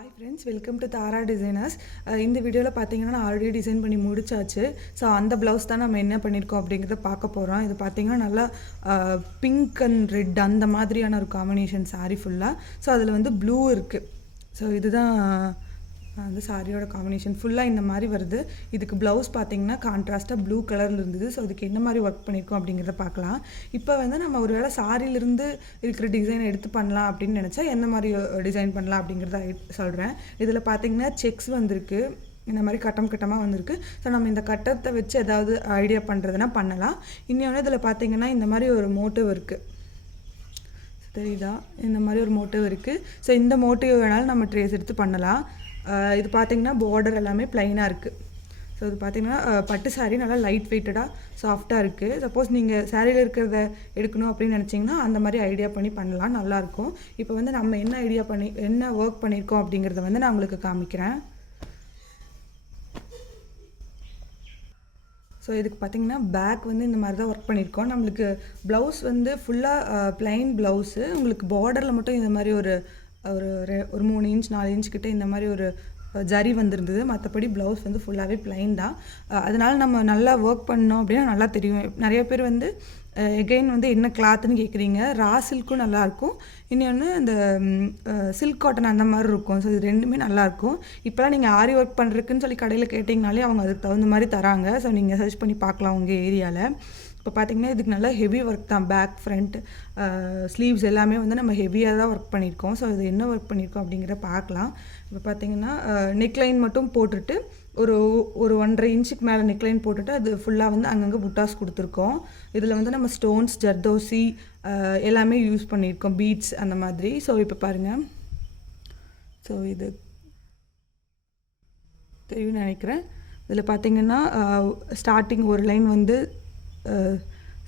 Hi friends, welcome to Thara designers. இந்த வீடியோவில் பார்த்தீங்கன்னா நான் ஆல்ரெடி டிசைன் பண்ணி முடிச்சாச்சு. ஸோ அந்த ப்ளவுஸ் தான் நம்ம என்ன பண்ணியிருக்கோம் அப்படிங்கிறத பார்க்க போகிறோம். இது பார்த்தீங்கன்னா நல்லா பிங்க் அண்ட் ரெட் அந்த மாதிரியான ஒரு காம்பினேஷன் சாரீ ஃபுல்லாக. ஸோ அதில் வந்து ப்ளூ இருக்குது. ஸோ இதுதான் அந்த சாரியோட காம்பினேஷன் ஃபுல்லாக இந்த மாதிரி வருது. இதுக்கு ப்ளவுஸ் பார்த்தீங்கன்னா கான்ட்ராஸ்ட்டாக ப்ளூ கலரில் இருந்தது. ஸோ அதுக்கு என்ன மாதிரி ஒர்க் பண்ணியிருக்கோம் அப்படிங்கிறத பார்க்கலாம். இப்போ வந்து நம்ம ஒரு வேளை சாரியிலிருந்து இருக்கிற டிசைன் எடுத்து பண்ணலாம் அப்படின்னு நினச்சா எந்த மாதிரி டிசைன் பண்ணலாம் அப்படிங்கிறத சொல்கிறேன். இதில் பார்த்தீங்கன்னா செக்ஸ் வந்திருக்கு, இந்த மாதிரி கட்டம் கட்டமாக வந்திருக்கு. ஸோ நம்ம இந்த கட்டத்தை வச்சு ஏதாவது ஐடியா பண்ணுறதுனா பண்ணலாம். இன்னொன்று இதில் பார்த்தீங்கன்னா இந்த மாதிரி ஒரு மோட்டிவ் இருக்குது, தெரியுதா? இந்த மாதிரி ஒரு மோட்டிவ் இருக்குது. ஸோ இந்த மோட்டிவ் வேணாலும் நம்ம ட்ரேஸ் எடுத்து பண்ணலாம். இது பார்த்திங்கன்னா பார்டர் எல்லாமே ப்ளைனாக இருக்குது. ஸோ இது பார்த்திங்கன்னா பட்டு சாரீ நல்லா லைட் வெயிட்டடாக சாஃப்டாக இருக்குது. சப்போஸ் நீங்கள் சாரியில் இருக்கிறத எடுக்கணும் அப்படின்னு நினச்சிங்கன்னா அந்த மாதிரி ஐடியா பண்ணி பண்ணலாம், நல்லாயிருக்கும். இப்போ வந்து நம்ம என்ன ஒர்க் பண்ணியிருக்கோம் அப்படிங்கிறத வந்து நான் உங்களுக்கு காமிக்கிறேன். ஸோ இதுக்கு பார்த்திங்கன்னா பேக் வந்து இந்த மாதிரி தான் ஒர்க் பண்ணியிருக்கோம். நம்மளுக்கு ப்ளவுஸ் வந்து ஃபுல்லாக ப்ளைன் ப்ளவுஸு. உங்களுக்கு பார்டரில் மட்டும் இந்த மாதிரி ஒரு 3 இன்ச் 4 இன்ச் கிட்ட இந்த மாதிரி ஒரு ஜரி வந்திருந்தது. மற்றபடி ப்ளவுஸ் வந்து ஃபுல்லாகவே ப்ளைன் தான். அதனால் நம்ம நல்லா ஒர்க் பண்ணோம் அப்படின்னா நல்லா தெரியும். நிறைய பேர் வந்து எகெயின் வந்து என்ன கிளாத்துன்னு கேட்குறீங்க. ரா சில்க்கும் நல்லாயிருக்கும், இன்னொன்று இந்த சில்க் காட்டன் அந்த மாதிரி இருக்கும். ஸோ இது ரெண்டுமே நல்லாயிருக்கும். இப்போலாம் நீங்கள் ஆரி ஒர்க் பண்ணுறதுக்குன்னு சொல்லி கடையில் கேட்டிங்கனாலே அவங்க அதுக்கு தகுந்த மாதிரி தராங்க. ஸோ நீங்கள் சர்ச் பண்ணி பார்க்கலாம் உங்கள் ஏரியாவில். இப்போ பார்த்திங்கன்னா இதுக்கு நல்லா ஹெவி ஒர்க் தான். பேக் ஃப்ரண்ட் ஸ்லீவ்ஸ் எல்லாமே வந்து நம்ம ஹெவியாக தான் ஒர்க் பண்ணியிருக்கோம். ஸோ இது என்ன ஒர்க் பண்ணியிருக்கோம் அப்படிங்கிறத பார்க்கலாம். இப்போ பார்த்திங்கன்னா நெக்லைன் மட்டும் போட்டுட்டு ஒரு 1.5 இன்ச்சுக்கு மேலே நெக்லைன் போட்டுட்டு அது ஃபுல்லாக வந்து அங்கங்கே புட்டாஸ் கொடுத்துருக்கோம். இதில் வந்து நம்ம ஸ்டோன்ஸ், ஜர்தோசி எல்லாமே யூஸ் பண்ணியிருக்கோம், பீட்ஸ் அந்த மாதிரி. ஸோ இப்போ பாருங்கள், ஸோ இது தெரியும்னு நினைக்கிறேன். இதில் பார்த்திங்கன்னா ஸ்டார்டிங் ஒரு லைன் வந்து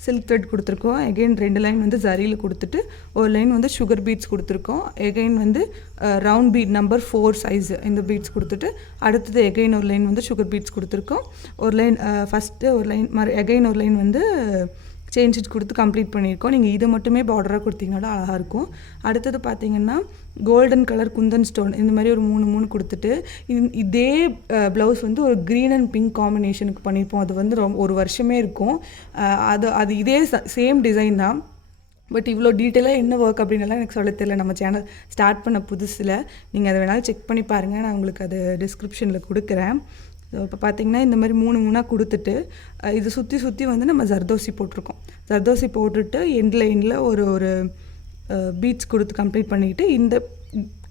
சில்க் த்ரெட் கொடுத்துருக்கோம். எகெயின் 2 லைன் வந்து ஜரியில் கொடுத்துட்டு ஒரு லைன் வந்து சுகர் பீட்ஸ் கொடுத்துருக்கோம். எகெயின் வந்து ரவுண்ட் பீட் நம்பர் 4 சைஸ் இந்த பீட்ஸ் கொடுத்துட்டு அடுத்தது எகெயின் ஒரு லைன் வந்து சுகர் பீட்ஸ் கொடுத்துருக்கோம். ஒரு லைன் ஃபஸ்ட்டு ஒரு லைன் எகெயின் ஒரு லைன் வந்து செயின் ஸ்டிச் கொடுத்து கம்ப்ளீட் பண்ணியிருக்கோம். நீங்கள் இதை மட்டுமே பார்டராக கொடுத்தீங்கன்னா அழகாக இருக்கும். அடுத்தது பார்த்திங்கன்னா கோல்டன் கலர் குந்தன் ஸ்டோன் இந்த மாதிரி ஒரு 3 கொடுத்துட்டு இதே ப்ளவுஸ் வந்து ஒரு க்ரீன் அண்ட் பிங்க் காம்பினேஷனுக்கு பண்ணியிருப்போம். அது வந்து ஒரு வருஷமே இருக்கும். அது இதே சேம் டிசைன் தான். பட் இவ்வளோ டீட்டெயிலாக என்ன ஒர்க் அப்படின்னாலாம் எனக்கு சொல்ல தெரியல. நம்ம சேனல் ஸ்டார்ட் பண்ண புதுசில் நீங்கள் அதை வேணாலும் செக் பண்ணி பாருங்கள். நான் உங்களுக்கு அது டிஸ்கிரிப்ஷனில் கொடுக்குறேன். ஸோ இப்போ பார்த்திங்கன்னா இந்த மாதிரி 3 கொடுத்துட்டு இது சுற்றி வந்து நம்ம ஜர்தோசி போட்டிருக்கோம். ஜர்தோசி போட்டுட்டு எண்டில் ஒரு பீட்ஸ் கொடுத்து கம்ப்ளீட் பண்ணிக்கிட்டு இந்த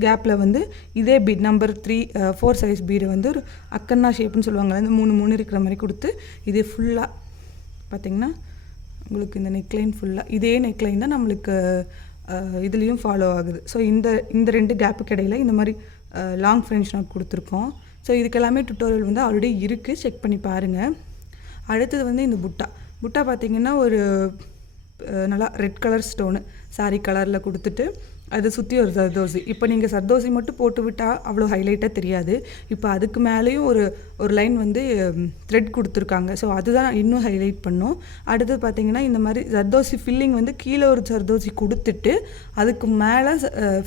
கேப்பில் வந்து இதே பீட் நம்பர் 4 சைஸ் பீடு வந்து ஒரு அக்கன்னா ஷேப்புன்னு சொல்லுவாங்க, இந்த 3 இருக்கிற மாதிரி கொடுத்து இது ஃபுல்லாக பார்த்திங்கன்னா உங்களுக்கு இந்த நெக்லைன் ஃபுல்லாக இதே நெக்லைன் தான் நம்மளுக்கு இதுலேயும் ஃபாலோ ஆகுது. ஸோ இந்த 2 கேப்புக்கு இடையில் இந்த மாதிரி லாங் ஃப்ரெஞ்ச் நாட் கொடுத்துருக்கோம். ஸோ இதுக்கெல்லாமே டுட்டோரியல் வந்து ஆல்ரெடி இருக்குது, செக் பண்ணி பாருங்கள். அடுத்தது வந்து இந்த புட்டா பார்த்திங்கன்னா ஒரு நல்லா ரெட் கலர் ஸ்டோனு சாரி கலரில் கொடுத்துட்டு அதை சுற்றி ஒரு சர்தோசி. இப்போ நீங்கள் சர்தோசி மட்டும் போட்டு விட்டால் அவ்வளோ ஹைலைட்டாக தெரியாது. இப்போ அதுக்கு மேலேயும் ஒரு லைன் வந்து த்ரெட் கொடுத்துருக்காங்க. ஸோ அதுதான் இன்னும் ஹைலைட் பண்ணும். அடுத்தது பார்த்திங்கன்னா இந்த மாதிரி சர்தோசி ஃபில்லிங் வந்து கீழே ஒரு சர்தோசி கொடுத்துட்டு அதுக்கு மேலே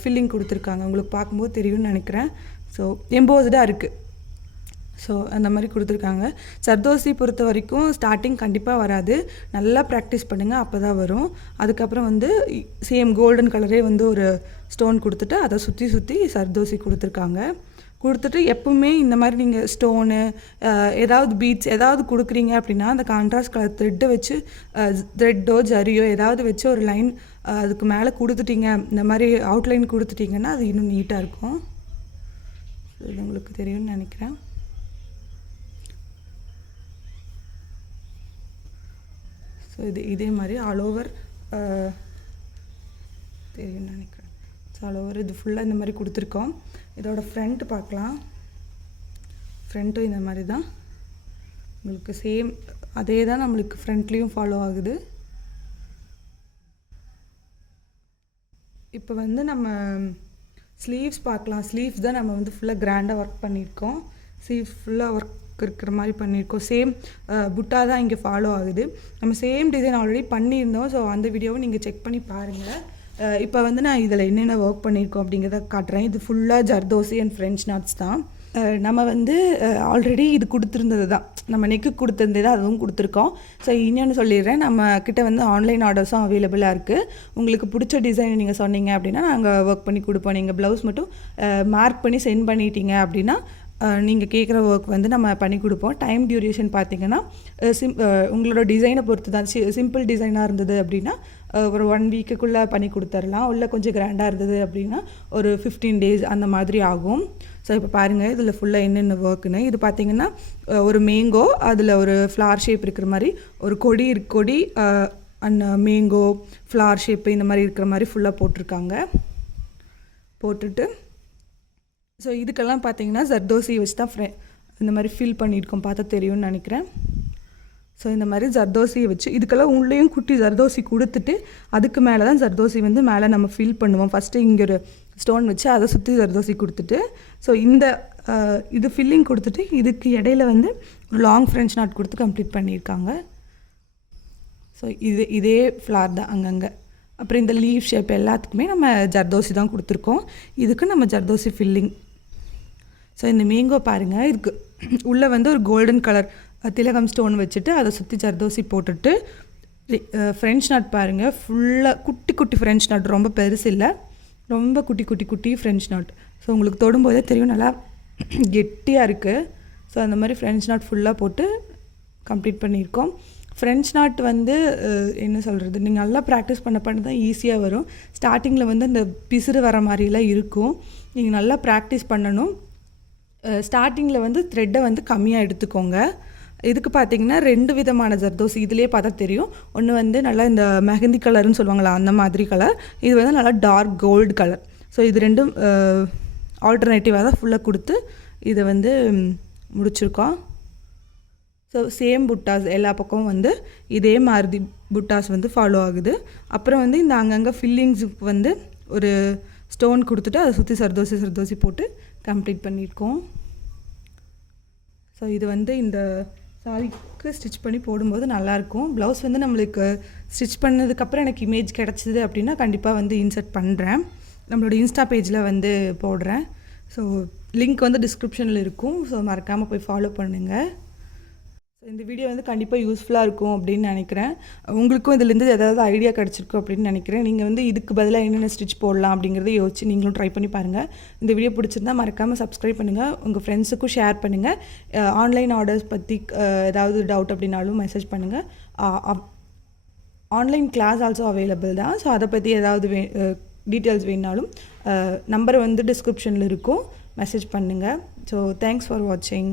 ஃபில்லிங் கொடுத்துருக்காங்க. உங்களுக்கு பார்க்கும்போது தெரியும்னு நினைக்கிறேன். ஸோ எம்போஸ்டாக இருக்குது. ஸோ அந்த மாதிரி கொடுத்துருக்காங்க. சர்தோசி பொறுத்த வரைக்கும் ஸ்டார்டிங் கண்டிப்பாக வராது, நல்லா ப்ராக்டிஸ் பண்ணுங்கள், அப்போ தான் வரும். அதுக்கப்புறம் வந்து சேம் கோல்டன் கலரே வந்து ஒரு ஸ்டோன் கொடுத்துட்டு அதை சுற்றி சர்தோசி கொடுத்துட்டு எப்பவுமே இந்த மாதிரி நீங்கள் ஸ்டோனு ஏதாவது பீட்ஸ் ஏதாவது கொடுக்குறீங்க அப்படின்னா அந்த கான்ட்ராஸ்ட் கலர் த்ரெட்டோ ஜரியோ ஏதாவது வச்சு ஒரு லைன் அதுக்கு மேலே கொடுத்துட்டீங்க, இந்த மாதிரி அவுட்லைன் கொடுத்துட்டிங்கன்னா அது இன்னும் நீட்டாக இருக்கும். இது உங்களுக்கு தெரியும்னு நினைக்கிறேன். ஸோ இதே மாதிரி ஆல் ஓவர் தெரியும்னு நினைக்கிறேன். ஸோ ஆல் ஓவர் இது ஃபுல்லாக இந்த மாதிரி கொடுத்துருக்கோம். இதோட ஃப்ரண்ட் பார்க்கலாம். ஃப்ரண்ட்டும் இந்த மாதிரி தான் உங்களுக்கு சேம் அதே தான் நம்மளுக்கு ஃப்ரண்ட்லேயும் ஃபாலோ ஆகுது. இப்போ வந்து நம்ம ஸ்லீவ்ஸ் பார்க்கலாம். ஸ்லீவ்ஸ் தான் நம்ம வந்து ஃபுல்லாக கிராண்டாக ஒர்க் பண்ணியிருக்கோம். ஸ்லீவ்ஸ் ஃபுல்லாக ஒர்க் இருக்கிற மாதிரி பண்ணியிருக்கோம். சேம் புட்டா தான் இங்கே ஃபாலோ ஆகுது. நம்ம சேம் டிசைன் ஆல்ரெடி பண்ணியிருந்தோம். ஸோ அந்த வீடியோவை நீங்கள் செக் பண்ணி பாருங்கள். இப்போ வந்து நான் இதில் என்னென்ன ஒர்க் பண்ணியிருக்கோம் அப்படிங்கிறத காட்டுறேன். இது ஃபுல்லாக ஜர்தோசி அண்ட் ஃப்ரெஞ்ச் நாட்ஸ் தான். நம்ம வந்து ஆல்ரெடி இது கொடுத்துருந்தது தான், நம்ம நெக்கு கொடுத்துருந்தது தான், அதுவும் கொடுத்துருக்கோம். ஸோ இன்னொன்று சொல்லிடுறேன், நம்ம கிட்ட வந்து ஆன்லைன் ஆர்டர்ஸும் அவைலபிளாக இருக்குது. உங்களுக்கு பிடிச்ச டிசைன் நீங்கள் சொன்னீங்க அப்படின்னா நாங்கள் ஒர்க் பண்ணி கொடுப்போம். நீங்கள் ப்ளவுஸ் மட்டும் மார்க் பண்ணி சென்ட் பண்ணிட்டீங்க அப்படின்னா நீங்கள் கேட்குற ஒர்க் வந்து நம்ம பண்ணி கொடுப்போம். டைம் டியூரேஷன் பார்த்தீங்கன்னா உங்களோட டிசைனை பொறுத்து தான். சிம்பிள் டிசைனாக இருந்தது அப்படின்னா ஒரு 1 வீக்குக்குள்ளே பண்ணி கொடுத்துர்லாம். உள்ள கொஞ்சம் கிராண்டாக இருந்தது அப்படின்னா ஒரு 15 days அந்த மாதிரி ஆகும். ஸோ இப்போ பாருங்கள் இதில் ஃபுல்லாக என்னென்ன ஒர்க்குன்னு. இது பார்த்திங்கன்னா ஒரு மேங்கோ, அதில் ஒரு ஃப்ளார் ஷேப் இருக்கிற மாதிரி ஒரு கொடி அண்ட் மேங்கோ ஃப்ளார் ஷேப்பு இந்த மாதிரி இருக்கிற மாதிரி ஃபுல்லாக போட்டிருக்காங்க. போட்டுட்டு ஸோ இதுக்கெல்லாம் பார்த்தீங்கன்னா ஜர்தோசி வச்சு தான் இந்த மாதிரி ஃபில் பண்ணியிருக்கோம், பார்த்தா தெரியும்னு நினைக்கிறேன். ஸோ இந்த மாதிரி ஜர்தோசியை வச்சு இதுக்கெல்லாம் உள்ளேயும் குட்டி ஜர்தோசி கொடுத்துட்டு அதுக்கு மேலே தான் ஜர்தோசி வந்து மேலே நம்ம ஃபில் பண்ணுவோம். ஃபஸ்ட்டு இங்கே ஒரு ஸ்டோன் வச்சு அதை சுற்றி ஜர்தோசி கொடுத்துட்டு ஸோ இந்த இது ஃபில்லிங் கொடுத்துட்டு இதுக்கு இடையில வந்து ஒரு லாங் ஃப்ரெஞ்ச் நாட் கொடுத்து கம்ப்ளீட் பண்ணியிருக்காங்க. ஸோ இதே ஃப்ளார் தான் அங்கங்கே. அப்புறம் இந்த லீவ் ஷேப் எல்லாத்துக்குமே நம்ம ஜர்தோசி தான் கொடுத்துருக்கோம். இதுக்கு நம்ம ஜர்தோசி ஃபில்லிங். ஸோ இந்த மேங்கோ பாருங்கள், இதுக்கு உள்ளே வந்து ஒரு கோல்டன் கலர் திலகம் ஸ்டோன் வச்சுட்டு அதை சுற்றி ஜர்தோசி போட்டுட்டு ஃப்ரெஞ்ச் நாட் பாருங்கள், ஃபுல்லாக குட்டி குட்டி ஃப்ரெஞ்ச் நாட், ரொம்ப பெருசு இல்லை, ரொம்ப குட்டி குட்டி குட்டி ஃப்ரெஞ்ச் நாட். ஸோ உங்களுக்கு தொடும்போதே தெரியும் நல்லா கெட்டியாக இருக்குது. ஸோ அந்த மாதிரி ஃப்ரெஞ்ச் நாட் ஃபுல்லாக போட்டு கம்ப்ளீட் பண்ணியிருக்கோம். ஃப்ரெஞ்ச் நாட் வந்து என்ன சொல்கிறது, நீங்கள் நல்லா ப்ராக்டிஸ் பண்ண தான் ஈஸியாக வரும். ஸ்டார்டிங்கில் வந்து இந்த பிசுறு வர மாதிரிலாம் இருக்கும், நீங்கள் நல்லா ப்ராக்டிஸ் பண்ணணும். ஸ்டார்டிங்கில் வந்து த்ரெட்டை வந்து கம்மியாக எடுத்துக்கோங்க. இதுக்கு பார்த்திங்கன்னா 2 விதமான ஜர்தோசி இதிலே பார்த்தா தெரியும். ஒன்று வந்து நல்லா இந்த மெஹந்தி கலர்னு சொல்லுவாங்களா அந்த மாதிரி கலர், இது வந்து நல்லா டார்க் கோல்டு கலர். ஸோ இது ரெண்டும் ஆல்டர்னேட்டிவாக தான் ஃபுல்லாக கொடுத்து இதை வந்து முடிச்சிருக்கோம். ஸோ சேம் புட்டாஸ் எல்லா பக்கமும் வந்து இதே மாதிரி புட்டாஸ் வந்து ஃபாலோ ஆகுது. அப்புறம் வந்து இந்த அங்கங்கே ஃபில்லிங்ஸுக்கு வந்து ஒரு ஸ்டோன் கொடுத்துட்டு அதை சுற்றி சர்தோசி போட்டு கம்ப்ளீட் பண்ணியிருக்கோம். ஸோ இது வந்து இந்த சாரிக்கு ஸ்டிச் பண்ணி போடும்போது நல்லாயிருக்கும். ப்ளவுஸ் வந்து நம்மளுக்கு ஸ்டிச் பண்ணதுக்கப்புறம் எனக்கு இமேஜ் கிடச்சிது அப்படின்னா கண்டிப்பாக வந்து இன்சர்ட் பண்ணுறேன், நம்மளோட இன்ஸ்டா பேஜில் வந்து போடுறேன். ஸோ லிங்க் வந்து டிஸ்கிரிப்ஷனில் இருக்கும். ஸோ மறக்காமல் போய் ஃபாலோ பண்ணுங்கள். இந்த வீடியோ வந்து கண்டிப்பாக யூஸ்ஃபுல்லாக இருக்கும் அப்படின்னு நினைக்கிறேன். உங்களுக்கும் இதுலேருந்து ஏதாவது ஐடியா கிடச்சிருக்கும் அப்படின்னு நினைக்கிறேன். நீங்கள் வந்து இதுக்கு பதிலாக என்னென்ன ஸ்டிச் போடலாம் அப்படிங்கிறத யோசிச்சு நீங்களும் ட்ரை பண்ணி பாருங்கள். இந்த வீடியோ பிடிச்சிருந்தால் மறக்காமல் சப்ஸ்கிரைப் பண்ணுங்கள், உங்கள் ஃப்ரெண்ட்ஸுக்கும் ஷேர் பண்ணுங்கள். ஆன்லைன் ஆர்டர்ஸ் பற்றி ஏதாவது டவுட் அப்படின்னாலும் மெசேஜ் பண்ணுங்கள். ஆன்லைன் கிளாஸ் ஆல்சோ அவைலபிள் தான். ஸோ அதை பற்றி ஏதாவது டீட்டெயில்ஸ் வேணுனாலும் நம்பர் வந்து டிஸ்கிரிப்ஷனில் இருக்கும், மெசேஜ் பண்ணுங்கள். ஸோ தேங்க்ஸ் ஃபார் வாட்சிங்.